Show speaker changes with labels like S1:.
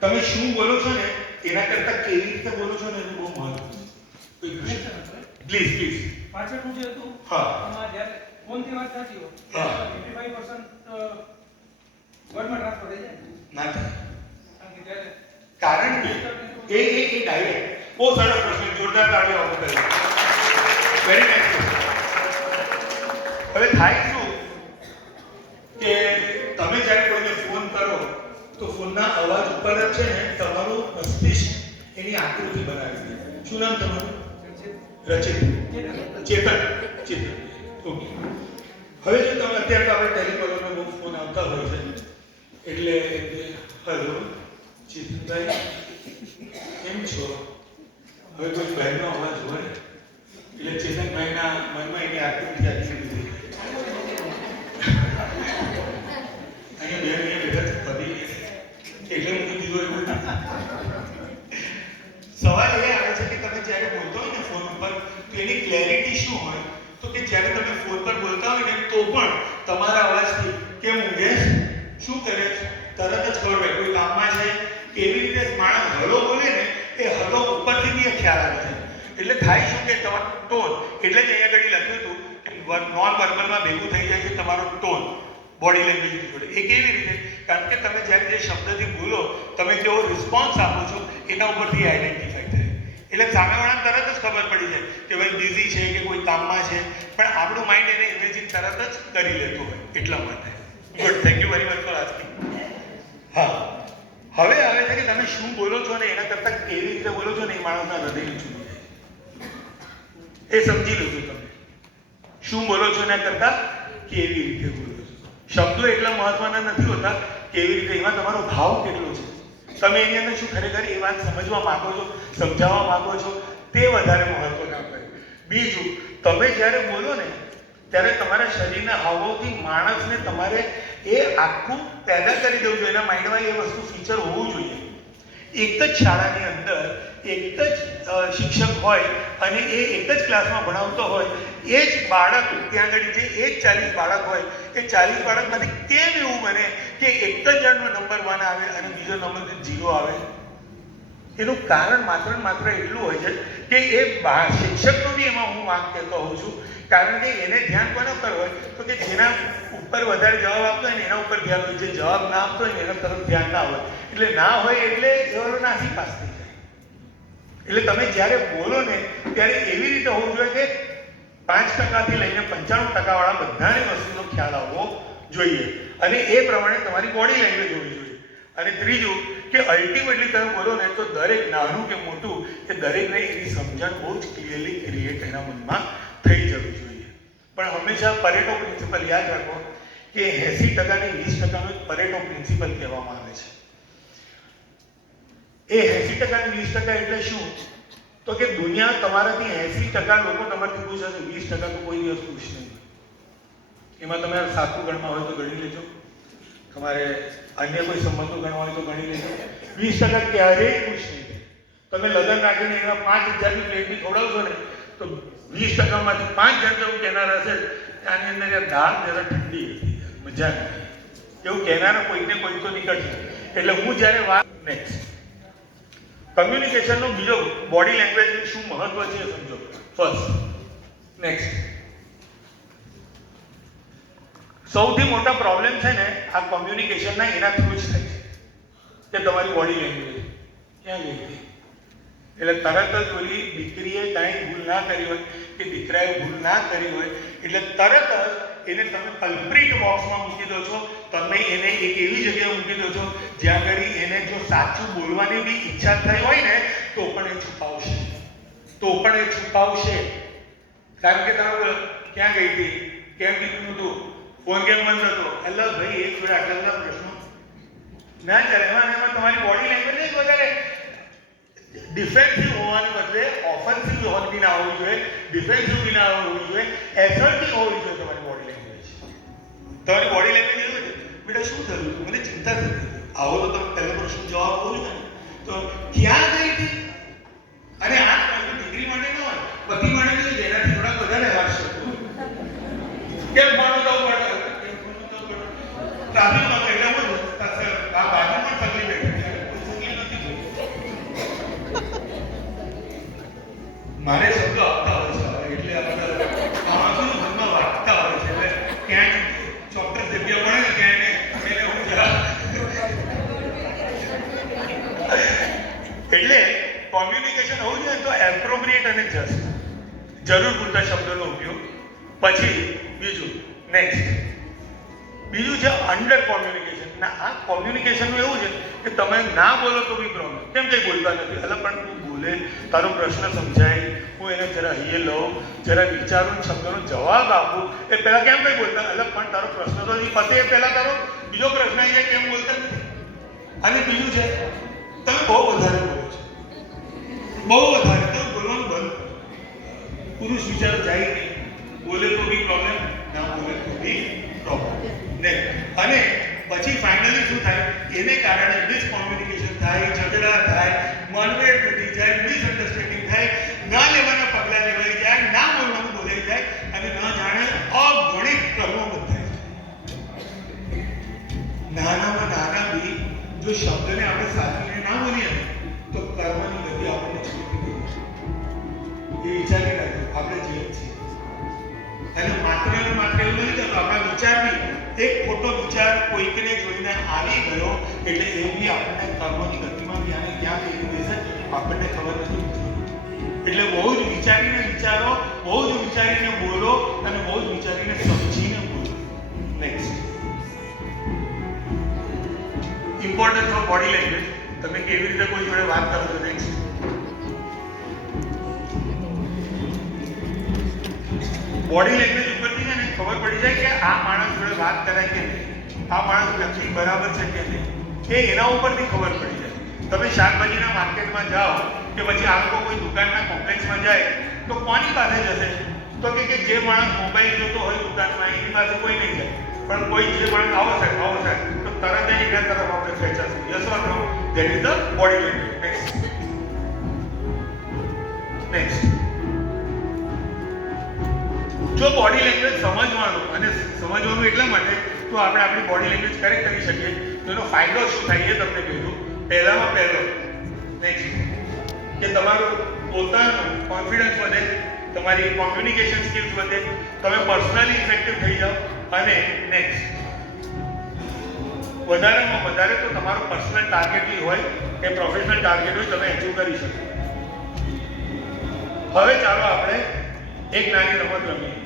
S1: તમે શું બોલો છો ને એના કરતા કેવી રીતે બોલો છો ને એનું બહુ મહત્વ છે. પ્લીઝ પ્લીઝ
S2: પાછળનું જે હતું
S1: હા.
S2: એમાં જ્યારે ફોનથી વાત થતી હોય
S1: હા.
S2: ફિફ્ટી ફાઈવ પર્સન્ટ વર્ડમાં ટ્રાન્સફર થઈ જાય ના.
S1: થાય.
S2: કારણ કે
S1: એ એ એ ડાયરેક્ટ બહુ સરળ પ્રશ્ન જોરદાર તાળીઓ આપો વેરી નાઇસ હવે થાય શું કે તમે જ્યારે કોઈને ફોન કરો ફોનના અવાજ ઉપર જ છે ને, તમારું મસ્તિષ્ક એની આકૃતિ બનાવી દે. શું નામ તમારું? રચિત. ચેતન. ચેતન. ઓકે. હવે જો તમે અત્યારે આપણે ટેલિકોલરમાં બહુ ફોન આવતા હોય છે. એટલે, હલો. ચેતનભાઈ, કેમ છો? હવે કોઈ બહેનનો અવાજ હોય? એટલે ચેતનભાઈના મનમાં એની આકૃતિ આખી દીધી. અહીંયા બેન અહીંયા બેઠા છે ભાભી એટલે મૂકી દીધો એવું નથી. સવાલ એ આવે છે કે તમે જ્યારે બોલતો હોય ને ફોન ઉપર, તો એની ક્લેરિટી શું હોય તો કે જ્યારે તમે ફોન પર બોલતા હોય ને, તો પણ તમારા અવાજથી કે છે? શું કરે? તરત જ ખબર પડે કોઈ કામમાં છે, કેવી રીતે માણસ હળો બોલે ને, એ હળો ઉપરથી બી ખ્યાલ આવે છે એટલે થાય શું કે તમારો ટોન, એટલે જ અહીંયા આગળ લખ્યું હતું કે નોન વર્બલમાં ભેગું થઈ જાય છે તમારો ટોન બોડી લેંગ્વેજની જોડે. એ કેવી રીતે? કારણ કે તમે જ્યારે જે શબ્દથી બોલો, તમે કેવો રિસ્પોન્સ આપો છો, એના ઉપરથી આઈડેન્ટિફાઈ થાય. એટલે સામેવાળાને તરત જ ખબર પડી જાય કે ભાઈ બિઝી છે કે કોઈ કામમાં છે. પણ આપણું માઇન્ડ એને ઇમેજિન તરત જ કરી લેતું હોય, એટલા માટે. Good thank you very much for asking હા. હવે આવે છે કે તમે શું બોલો છો ને એના કરતાં કેવી રીતે બોલો છો ને એ માણસના હૃદયને ચૂકી જાય. એ સમજી લો છો તમે. શું બોલો છો એના કરતાં કેવી રીતે બોલો શબ્દો એટલા મહત્વના નથી હોતા કેવી રીતે એમાં તમારો ભાવ કેટલો છે. તમે એની અંદર શું ખરેખર એ વાત સમજવા માંગો છો, સમજાવવા માંગો છો, તે વધારે મહત્વ કામ બીજું, તમે જ્યારે બોલો ને, ત્યારે તમારા શરીરના હાવભાવથી માણસને તમારે એ આખું પેદા કરી દેવું જોઈએ. એના માઇન્ડમાં એ વસ્તુ ફીચર હોવું જોઈએ. એક જ શાળાની અંદર એક જ શિક્ષક હોય અને એ એક જ ક્લાસમાં ભણાવતો હોય, એ જ બાળક ત્યાં આગળ જે એ જ ચાલીસ બાળક હોય, એ ચાલીસ બાળકમાંથી કેમ એવું બને કે એક જ જણનો નંબર વન આવે અને બીજો નંબર ઝીરો આવે? એનું કારણ માત્ર માત્ર એટલું હોય છે કે એ શિક્ષકનો બી એમાં હું વાંક કહેતો હોઉં છું, કારણ કે એને ધ્યાન કોના પર હોય? તો કે જેના ઉપર વધારે જવાબ આપતો હોય ને એના ઉપર ધ્યાન હોય, જે જવાબ ના આપતો હોય ને એના તરફ ધ્યાન ના હોય. એટલે ના હોય એટલે એવાનો નાસી પાસ એટલે તમે જ્યારે બોલો ને, ત્યારે એવી રીતે હોવું જોઈએ કે પાંચ ટકાથી લઈને પંચાણું ટકાવાળા બધાની વસ્તુનો ખ્યાલ આવવો જોઈએ. અને એ પ્રમાણે તમારી બોડી લેંગ્વેજ હોવી જોઈએ. અને ત્રીજું કે અલ્ટિમેટલી તમે બોલો ને, તો દરેક નાનું કે મોટું કે દરેકને એની સમજણ બહુ જ ક્લિયરલી ક્રિએટ એના મનમાં થઈ જવી જોઈએ. પણ હંમેશા પરેટો પ્રિન્સિપલ યાદ રાખો કે એંસી ટકાની વીસ ટકાનો પરેટો પ્રિન્સિપલ કહેવામાં આવે છે. એ એંસી ટકા વીસ ટકા એટલે શું? તો કે દુનિયા તમારાથી એંસી ટકા લોકો તમારાથી ખુશ હશે. વીસ ટકા તો કોઈ દિવસ ખુશ નહીં. એમાં તમે સાતમું ગણમાં હોય તો ગણી લેજો. તમારે અન્ય કોઈ સંબંધો ગણવા હોય તો ગણી લેજો. વીસ ટકા ક્યારેય ખુશ નહીં. તમે લગ્ન રાખીને એના પાંચ હજારની પ્લેટ બી ખવડાવશો ને, તો વીસ ટકામાંથી પાંચ જણ એવું કહેનાર હશે. આની અંદર દાળ જરા ઠંડી હતી. મજા નહીં. એવું કહેનારા કોઈને કોઈ તો નીકળશે. એટલે હું જ્યારે વાત નેક્સ્ટ કમ્યુનિકેશનનો બીજો બોડી લેંગ્વેજ શું મહત્વ છે સમજો. ફર્સ્ટ નેક્સ્ટ સૌથી મોટા પ્રોબ્લેમ છે ને આ કોમ્યુનિકેશનના એના થ્રુ જ થાય છે. કે તમારી બોડી લેંગ્વેજ ક્યાં ગઈ એટલે તરત જ ઓલી દીકરીએ કાંઈ ભૂલ ના કરી હોય કે દીકરાએ ભૂલ ના કરી હોય, એટલે તરત જ એને તમે કલ્પ્રિટ બોક્સમાં મૂકી દો છો, તમે એને એક એવી જગ્યાએ મૂકી દો છો જ્યાં આગળ એને જો સાચું બોલવાની બી ઈચ્છા થઈ હોય ને, તો પણ એ છુપાવશે. તો પણ એ છુપાવશે. કારણ કે તમે ક્યાં ગઈ હતી? કેમ કીધું હતું ફોન કેમ બંધ હતો એટલે ભાઈ, એક જોડે આટલા બધા પ્રશ્નો. ના, ચાલે, એમાં એમાં તમારી બોડી લેંગ્વેજ એક વધારે. ડિફેન્સિવ હોવાને બદલે ઓફેન્સિવ હોવી ના હોવી જોઈએ. ડિફેન્સિવ બી ના હોવી જોઈએ. એસર્ટિવ હોવી જોઈએ તમારી. તમારી બોડી લેંગ્વેજ એવું છે બેટા શું થયું? મને ચિંતા થતી. આવો તો તમે પહેલો પ્રશ્ન જવાબ આપો છો ને તો ક્યાં ગઈ હતી તો એપ્રોપ્રિએટ અને જસ્ટ જરૂર પૂરતા શબ્દોનો ઉપયોગ. પછી બીજું નેક્સ્ટ બીજું છે અંડર કોમ્યુનિકેશન ના, આ કોમ્યુનિકેશનનું એવું છે કે તમે ના બોલો તો બી પ્રોબ્લેમ કેમ કંઈ બોલતા નથી. એટલે પણ તું બોલે. તારો પ્રશ્ન સમજાય. હું એને જરા હૈયે લઉં. જરા વિચારું, શબ્દનો જવાબ આપું. એ પહેલાં કેમ કંઈ બોલતા? એટલે પણ તારો પ્રશ્ન તો હજી પતે. એ પહેલાં તારો બીજો પ્રશ્ન જાય કેમ બોલતા નથી? અને બીજું છે, તમે બહુ વધારે બહુ વધારે તો બોલવાનું બંધ પુરુષ વિચારો જાય નહીં. બોલે તો બી પ્રોબ્લેમ ના બોલે તો બી પ્રોબ્લેમ ને અને પછી ફાઇનલી શું થાય? એને કારણે મિસકોમ્યુનિકેશન થાય, ઝઘડા થાય મનભેદ તૂટી જાય મિસઅન્ડરસ્ટેન્ડિંગ થાય, ના લેવાના પગલાં લેવાઈ જાય, ના બોલવાનું બોલાઈ જાય અને ન જાણે અગણિત કર્મો બધાય નાનામાં નાના બી જો શબ્દને આપણે સાચવીને માત્ર ને માત્ર એવું નથી થતું આપણા વિચારની એક ખોટો વિચાર કોઈકને જોઈને આવી ગયો, એટલે એ બી આપણને કર્મની ગતિમાં ને ક્યાં લઈ દેશે આપણને ખબર નથી એટલે બહુ જ વિચારીને વિચારો, બહુ જ વિચારીને બોલો, અને બહુ જ વિચારીને સમજીને બોલો. Next importance of body language તમે કેવી રીતે કોઈ જોડે વાત કરો છો? નેક્સ્ટ બોડી લેંગ્વેજ ઉપરથી છે ને ખબર પડી જાય કે આ માણસ જોડે વાત કરાય કે નહીં? આ માણસ વ્યક્તિ બરાબર છે કે નહીં? એ એના ઉપરથી ખબર પડી જાય. તમે શાકભાજીના માર્કેટમાં જાઓ કે પછી આ લોકો કોઈ દુકાનના કોમ્પ્લેક્સમાં જાય, તો કોની પાસે જશે? તો કે જે માણસ મોબાઈલ જોતો હોય દુકાનમાં, એની પાસે કોઈ નહીં જાય. પણ કોઈ જે માણસ આવો સાહેબ આવો સાહેબ, તો તરત જ એના તરફ આપણે ખેંચાશું yes or no is the body language next next જો બોડી લેંગ્વેજ સમજવાનું અને સમજવાનું એટલા માટે તો આપણે આપણી બોડી લેંગ્વેજ કરેક્ટ કરી શકીએ. તો એનો ફાયદો શું થાય એ તમને કીધું પહેલામાં પહેલો નેક્સ્ટ કે તમારું પોતાનું કોન્ફિડન્સ વધે, તમારી કોમ્યુનિકેશન સ્કિલ્સ વધે, તમે પર્સનલી ઇફેક્ટિવ થઈ જાઓ, અને નેક્સ્ટ વધારેમાં વધારે તો તમારો પર્સનલ ટાર્ગેટ હોય કે પ્રોફેશનલ ટાર્ગેટ હોય, તમે અચીવ કરી શકો. હવે ચાલો આપણે એક નાની રમત રમીએ.